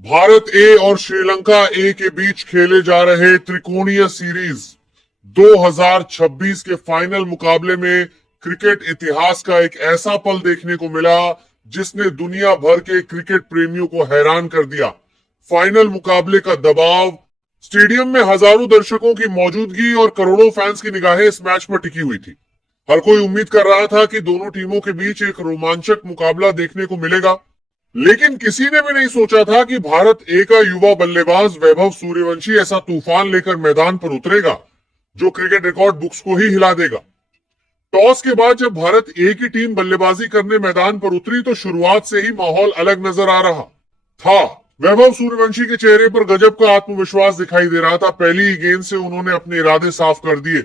भारत ए और श्रीलंका ए के बीच खेले जा रहे त्रिकोणीय सीरीज 2026 के फाइनल मुकाबले में क्रिकेट इतिहास का एक ऐसा पल देखने को मिला जिसने दुनिया भर के क्रिकेट प्रेमियों को हैरान कर दिया। फाइनल मुकाबले का दबाव, स्टेडियम में हजारों दर्शकों की मौजूदगी और करोड़ों फैंस की निगाहें इस मैच पर टिकी हुई थी। हर कोई उम्मीद कर रहा था कि दोनों टीमों के बीच एक रोमांचक मुकाबला देखने को मिलेगा, लेकिन किसी ने भी नहीं सोचा था कि भारत ए का युवा बल्लेबाज वैभव सूर्यवंशी ऐसा तूफान लेकर मैदान पर उतरेगा जो क्रिकेट रिकॉर्ड बुक्स को ही हिला देगा। टॉस के बाद जब भारत ए की टीम बल्लेबाजी करने मैदान पर उतरी तो शुरुआत से ही माहौल अलग नजर आ रहा था। वैभव सूर्यवंशी के चेहरे पर गजब का आत्मविश्वास दिखाई दे रहा था। पहली ही गेंद से उन्होंने अपने इरादे साफ कर दिए।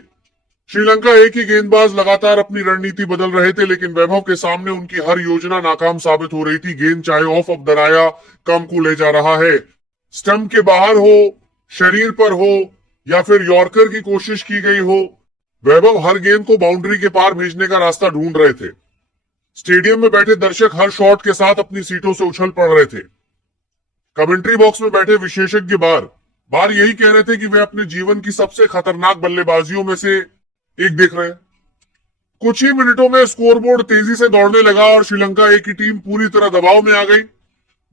श्रीलंका ए के गेंदबाज लगातार अपनी रणनीति बदल रहे थे, लेकिन वैभव के सामने उनकी हर योजना नाकाम साबित हो रही थी। गेंद चाहे ऑफ ऑफ द राया कम को ले जा रहा है, स्टंप के बाहर हो, शरीर पर हो या फिर यॉर्कर की कोशिश की गई हो, वैभव हर गेंद को बाउंड्री के पार भेजने का रास्ता ढूंढ रहे थे। स्टेडियम में बैठे दर्शक हर शॉट के साथ अपनी सीटों से उछल पड़ रहे थे। कमेंट्री बॉक्स में बैठे विशेषज्ञ बार बार यही कह रहे थे कि वे अपने जीवन की सबसे खतरनाक बल्लेबाजियों में से एक देख रहे हैं। कुछ ही मिनटों में स्कोरबोर्ड तेजी से दौड़ने लगा और श्रीलंका ए की टीम पूरी तरह दबाव में आ गई।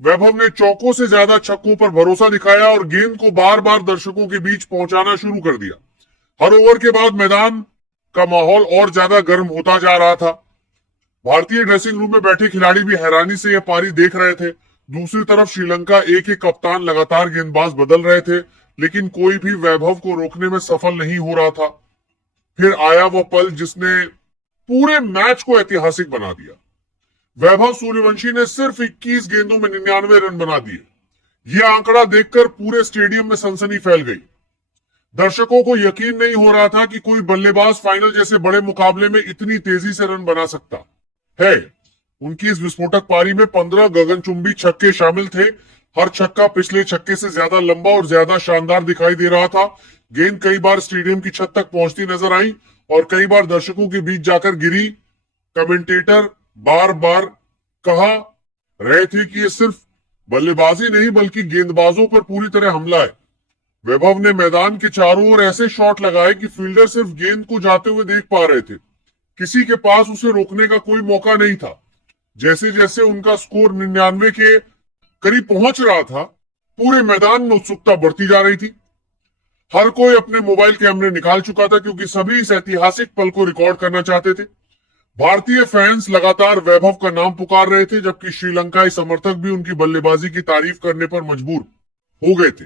वैभव ने चौकों से ज्यादा छक्कों पर भरोसा दिखाया और गेंद को बार बार दर्शकों के बीच पहुंचाना शुरू कर दिया। हर ओवर के बाद मैदान का माहौल और ज्यादा गर्म होता जा रहा था। भारतीय ड्रेसिंग रूम में बैठे खिलाड़ी भी हैरानी से यह पारी देख रहे थे। दूसरी तरफ श्रीलंका ए के कप्तान लगातार गेंदबाज बदल रहे थे, लेकिन कोई भी वैभव को रोकने में सफल नहीं हो रहा था। फिर आया वो पल जिसने पूरे मैच को ऐतिहासिक बना दिया। वैभव सूर्यवंशी ने सिर्फ 21 गेंदों में 99 रन बना दिए। यह आंकड़ा देखकर पूरे स्टेडियम में सनसनी फैल गई। दर्शकों को यकीन नहीं हो रहा था कि कोई बल्लेबाज फाइनल जैसे बड़े मुकाबले में इतनी तेजी से रन बना सकता है। उनकी इस विस्फोटक पारी में 15 गगनचुंबी छक्के शामिल थे। हर छक्का पिछले छक्के से ज्यादा लंबा और ज्यादा शानदार दिखाई दे रहा था। गेंद कई बार स्टेडियम की छत तक पहुंचती नजर आई और कई बार दर्शकों के बीच जाकर गिरी। कमेंटेटर बार बार कहा रहे थे कि ये सिर्फ बल्लेबाजी नहीं बल्कि गेंदबाजों पर पूरी तरह हमला है। वैभव ने मैदान के चारों ओर ऐसे शॉट लगाए कि फील्डर सिर्फ गेंद को जाते हुए देख पा रहे थे। किसी के पास उसे रोकने का कोई मौका नहीं था। जैसे जैसे उनका स्कोर 99 के करीब पहुंच रहा था, पूरे मैदान में उत्सुकता बढ़ती जा रही थी। हर कोई अपने मोबाइल कैमरे निकाल चुका था क्योंकि सभी इस ऐतिहासिक पल को रिकॉर्ड करना चाहते थे। भारतीय फैंस लगातार वैभव का नाम पुकार रहे थे, जबकि श्रीलंकाई समर्थक भी उनकी बल्लेबाजी की तारीफ करने पर मजबूर हो गए थे।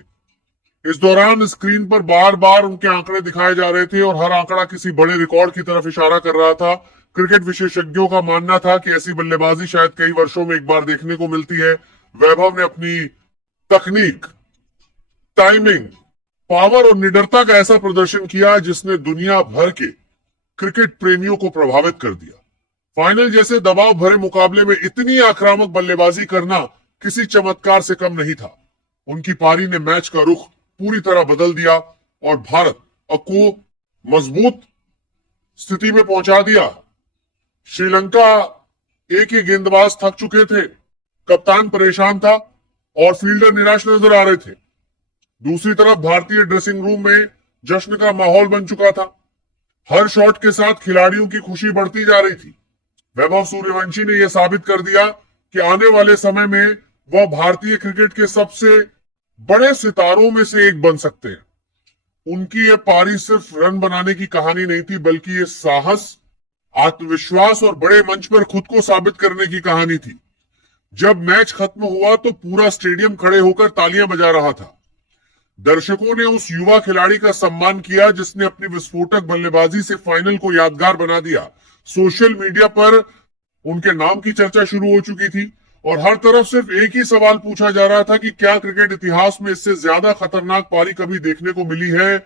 इस दौरान स्क्रीन पर बार बार उनके आंकड़े दिखाए जा रहे थे और हर आंकड़ा किसी बड़े रिकॉर्ड की तरफ इशारा कर रहा था। क्रिकेट विशेषज्ञों का मानना था कि ऐसी बल्लेबाजी शायद कई वर्षों में एक बार देखने को मिलती है। वैभव ने अपनी तकनीक, टाइमिंग, पावर और निडरता का ऐसा प्रदर्शन किया जिसने दुनिया भर के क्रिकेट प्रेमियों को प्रभावित कर दिया। फाइनल जैसे दबाव भरे मुकाबले में इतनी आक्रामक बल्लेबाजी करना किसी चमत्कार से कम नहीं था। उनकी पारी ने मैच का रुख पूरी तरह बदल दिया और भारत को मजबूत स्थिति में पहुंचा दिया। श्रीलंका ए के गेंदबाज थक चुके थे, कप्तान परेशान था और फील्डर निराश नजर आ रहे थे। दूसरी तरफ भारतीय ड्रेसिंग रूम में जश्न का माहौल बन चुका था। हर शॉट के साथ खिलाड़ियों की खुशी बढ़ती जा रही थी। वैभव सूर्यवंशी ने यह साबित कर दिया कि आने वाले समय में वह भारतीय क्रिकेट के सबसे बड़े सितारों में से एक बन सकते हैं। उनकी यह पारी सिर्फ रन बनाने की कहानी नहीं थी, बल्कि ये साहस, आत्मविश्वास और बड़े मंच पर खुद को साबित करने की कहानी थी। जब मैच खत्म हुआ तो पूरा स्टेडियम खड़े होकर तालियां बजा रहा था। दर्शकों ने उस युवा खिलाड़ी का सम्मान किया जिसने अपनी विस्फोटक बल्लेबाजी से फाइनल को यादगार बना दिया। सोशल मीडिया पर उनके नाम की चर्चा शुरू हो चुकी थी और हर तरफ सिर्फ एक ही सवाल पूछा जा रहा था कि क्या क्रिकेट इतिहास में इससे ज्यादा खतरनाक पारी कभी देखने को मिली है।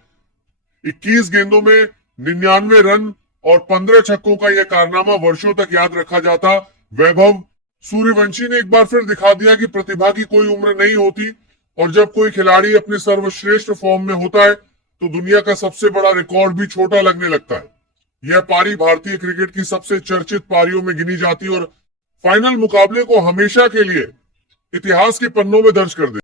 21 गेंदों में 99 रन और 15 छक्कों का यह कारनामा वर्षों तक याद रखा जाता। वैभव सूर्यवंशी ने एक बार फिर दिखा दिया कि प्रतिभा की कोई उम्र नहीं होती और जब कोई खिलाड़ी अपने सर्वश्रेष्ठ फॉर्म में होता है तो दुनिया का सबसे बड़ा रिकॉर्ड भी छोटा लगने लगता है। यह पारी भारतीय क्रिकेट की सबसे चर्चित पारियों में गिनी जाती और फाइनल मुकाबले को हमेशा के लिए इतिहास के पन्नों में दर्ज कर दे।